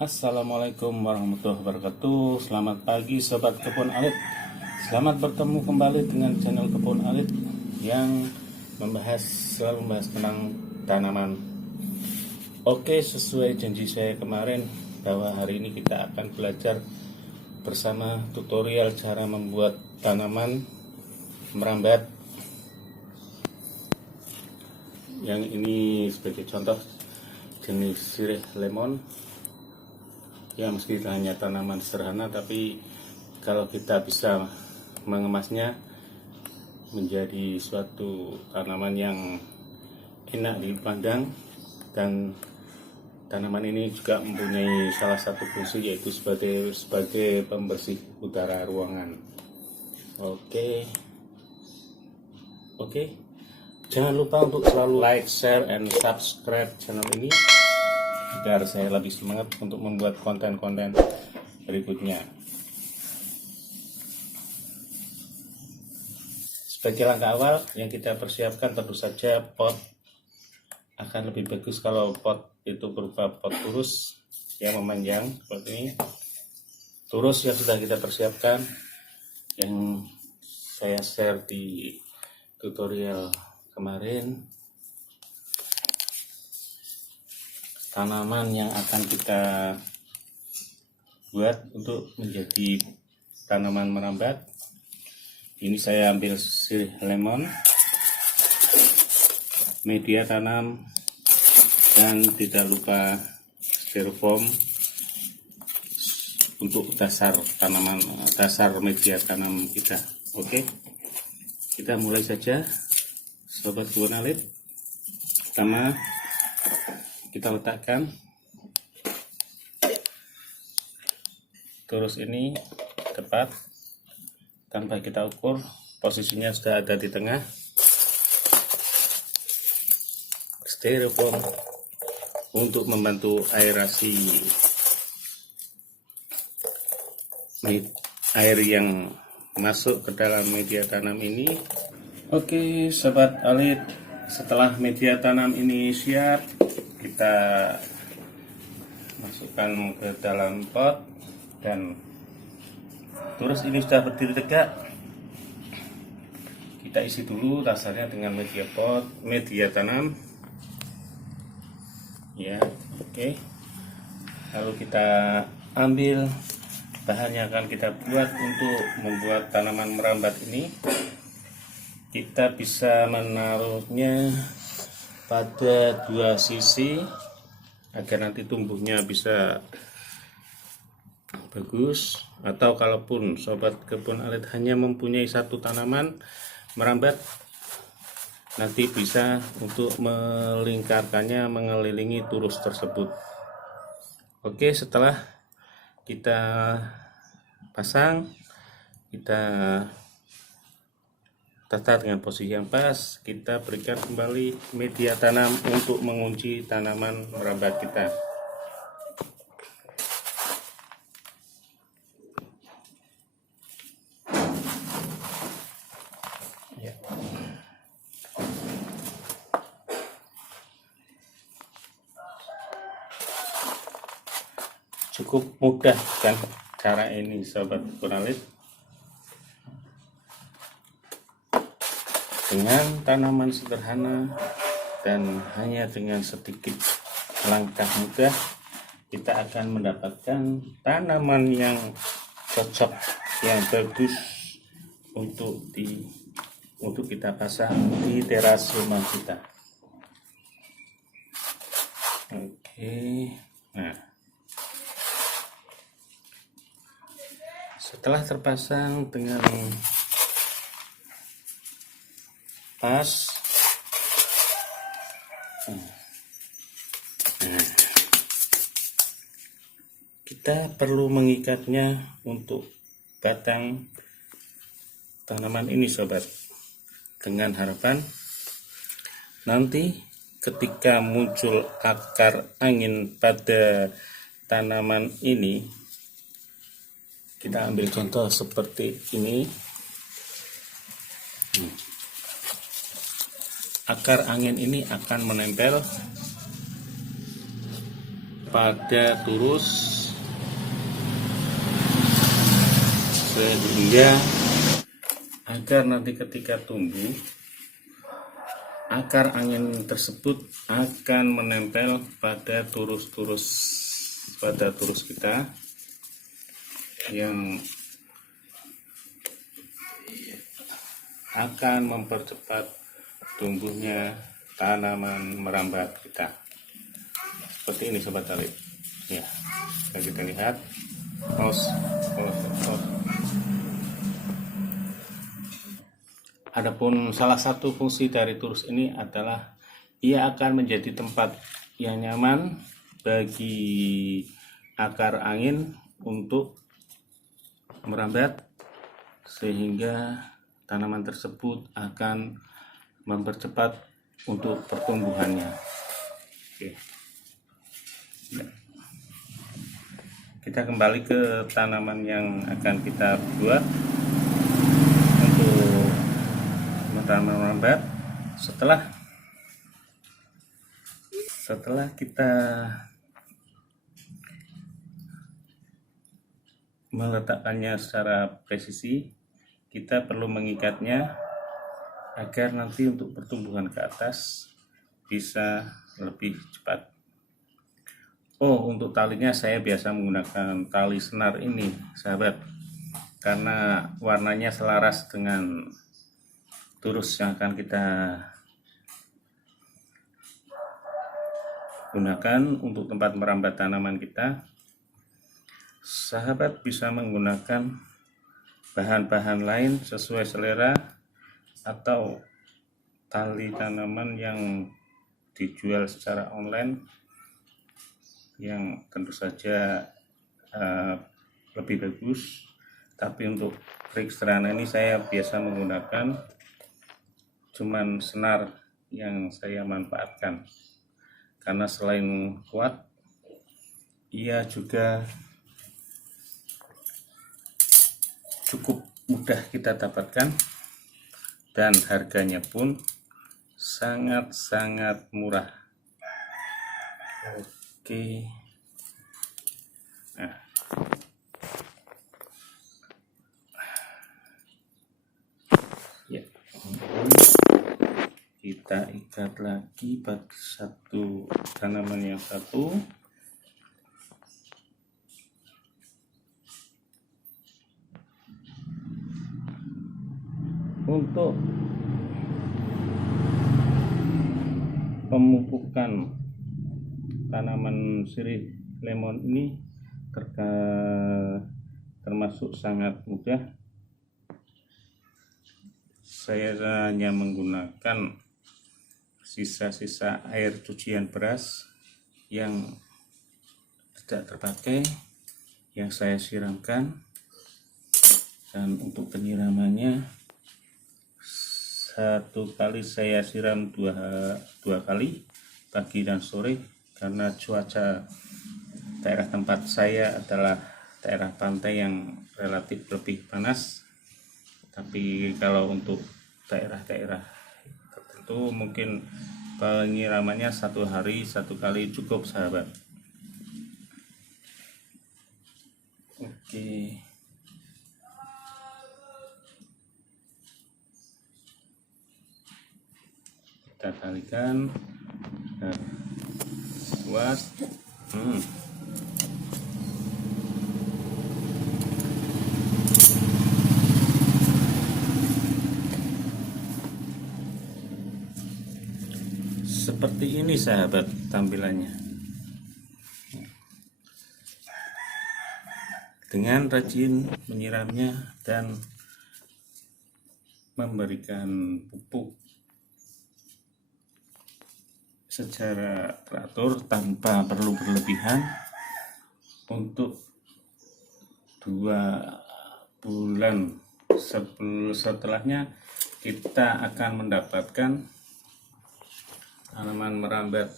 Assalamualaikum warahmatullahi wabarakatuh. Selamat pagi sobat kebun alit. Selamat bertemu kembali dengan channel kebun alit yang selalu membahas tentang tanaman. Oke, sesuai janji saya kemarin bahwa hari ini kita akan belajar bersama tutorial cara membuat tanaman merambat. Yang ini sebagai contoh jenis sirih lemon. Ya, meski hanya tanaman sederhana, tapi kalau kita bisa mengemasnya menjadi suatu tanaman yang enak dipandang, dan tanaman ini juga mempunyai salah satu fungsi, yaitu sebagai pembersih udara ruangan. Oke. Jangan lupa untuk selalu like, share, and subscribe channel ini agar saya lebih semangat untuk membuat konten-konten berikutnya. Sebagai langkah awal yang kita persiapkan, tentu saja pot. Akan lebih bagus kalau pot itu berupa pot turus yang memanjang seperti ini. Turus yang sudah kita persiapkan, yang saya share di tutorial kemarin. Tanaman yang akan kita buat untuk menjadi tanaman merambat, ini saya ambil sirih lemon, media tanam, dan tidak lupa styrofoam untuk dasar media tanam kita. Oke, kita mulai saja sobat kebun alit. Pertama, kita letakkan turus ini tepat tanpa kita ukur, posisinya sudah ada di tengah. Styrofoam untuk membantu aerasi air yang masuk ke dalam media tanam ini. Oke sobat alit, setelah media tanam ini siap, kita masukkan ke dalam pot, dan turus ini sudah berdiri tegak. Kita isi dulu dasarnya dengan media tanam ya. Oke, lalu kita ambil bahan yang akan kita buat untuk membuat tanaman merambat ini. Kita bisa menaruhnya pada dua sisi agar nanti tumbuhnya bisa bagus. Atau kalaupun sobat kebun alit hanya mempunyai satu tanaman merambat, nanti bisa untuk melingkarkannya mengelilingi turus tersebut. Oke, setelah kita pasang, kita tata dengan posisi yang pas, kita berikan kembali media tanam untuk mengunci tanaman merambat kita. Ya. Cukup mudah kan cara ini sobat kebun alit. Dengan tanaman sederhana dan hanya dengan sedikit langkah mudah, kita akan mendapatkan tanaman yang cocok, yang bagus untuk kita pasang di teras rumah kita. Oke, nah setelah terpasang dengan pas, kita perlu mengikatnya untuk batang tanaman ini sobat, dengan harapan nanti ketika muncul akar angin pada tanaman ini, kita ambil contoh seperti ini. Akar angin ini akan menempel pada turus sehingga agar nanti ketika tumbuh akar angin tersebut akan menempel pada turus kita yang akan mempercepat tumbuhnya tanaman merambat kita. Seperti ini sobat alit. Ya, kita lihat. Adapun salah satu fungsi dari turus ini adalah ia akan menjadi tempat yang nyaman bagi akar angin untuk merambat, sehingga tanaman tersebut akan mempercepat untuk pertumbuhannya. Oke. Kita kembali ke tanaman yang akan kita buat untuk merambat. Setelah kita meletakkannya secara presisi, kita perlu mengikatnya agar nanti untuk pertumbuhan ke atas bisa lebih cepat. Untuk talinya saya biasa menggunakan tali senar ini, sahabat, karena warnanya selaras dengan turus yang akan kita gunakan untuk tempat merambat tanaman kita. Sahabat bisa menggunakan bahan-bahan lain sesuai selera atau tali tanaman yang dijual secara online yang tentu saja lebih bagus. Tapi untuk trik sederhana ini saya biasa menggunakan cuman senar yang saya manfaatkan, karena selain kuat, ia juga cukup mudah kita dapatkan dan harganya pun sangat-sangat murah. Oke. Nah, ya, kita ikat lagi bagi satu tanaman yang satu. Untuk pemupukan tanaman sirih lemon ini termasuk sangat mudah. Saya hanya menggunakan sisa-sisa air cucian beras yang tidak terpakai, yang saya siramkan, dan untuk penyiramannya satu kali saya siram dua kali, pagi dan sore, karena cuaca daerah tempat saya adalah daerah pantai yang relatif lebih panas. Tapi kalau untuk daerah-daerah tertentu mungkin penyiramannya satu hari satu kali cukup, sahabat. Oke. Kita talikan. Buat seperti ini, sahabat, tampilannya. Dengan rajin menyiramnya dan memberikan pupuk secara teratur tanpa perlu berlebihan, untuk 2 bulan setelahnya kita akan mendapatkan tanaman merambat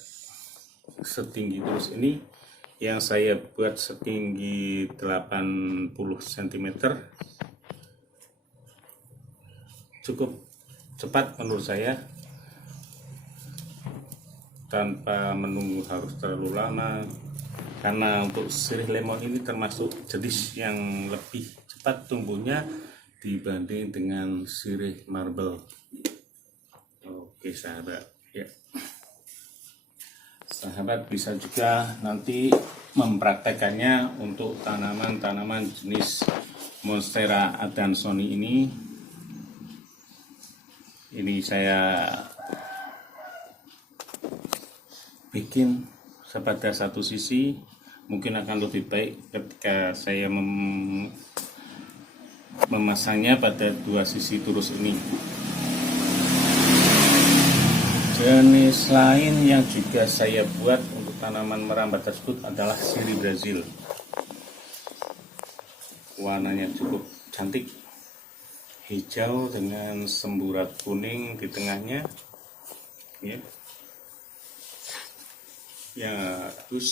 setinggi terus ini, yang saya buat setinggi 80 cm. Cukup cepat menurut saya, tanpa menunggu harus terlalu lama, karena untuk sirih lemon ini termasuk jenis yang lebih cepat tumbuhnya dibanding dengan sirih marble. Oke sahabat, ya sahabat bisa juga nanti mempraktekannya untuk tanaman-tanaman jenis Monstera adansoni ini. Ini saya bikin pada satu sisi, mungkin akan lebih baik ketika saya memasangnya pada dua sisi turus ini. Jenis lain yang juga saya buat untuk tanaman merambat tersebut adalah sirih Brazil. Warnanya cukup cantik, hijau dengan semburat kuning di tengahnya, ya. Ya, terus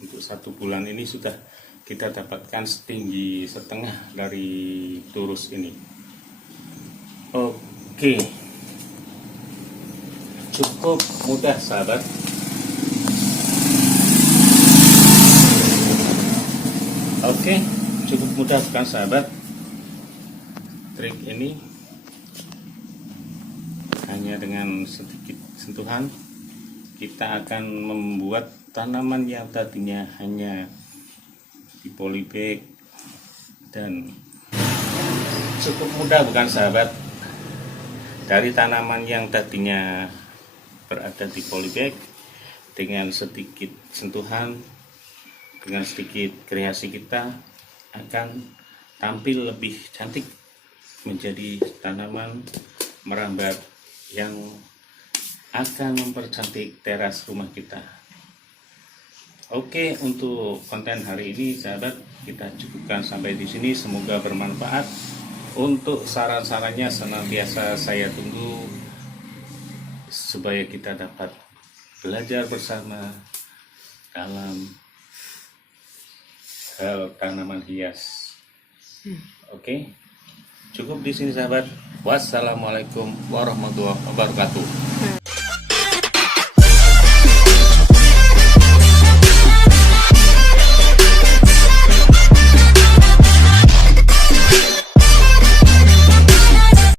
untuk 1 bulan ini sudah kita dapatkan setinggi setengah dari turus ini. Oke, cukup mudah sahabat. Oke, cukup mudah bukan sahabat? Trik ini hanya dengan sedikit sentuhan kita akan membuat tanaman yang tadinya hanya di polybag, dan cukup mudah bukan sahabat? Dari tanaman yang tadinya berada di polybag, dengan sedikit sentuhan, dengan sedikit kreasi kita akan tampil lebih cantik menjadi tanaman merambat yang akan mempercantik teras rumah kita. Oke, untuk konten hari ini sahabat kita cukupkan sampai di sini. Semoga bermanfaat. Untuk saran-sarannya senantiasa saya tunggu supaya kita dapat belajar bersama dalam hal tanaman hias. Oke, cukup di sini sahabat. Wassalamualaikum warahmatullahi wabarakatuh.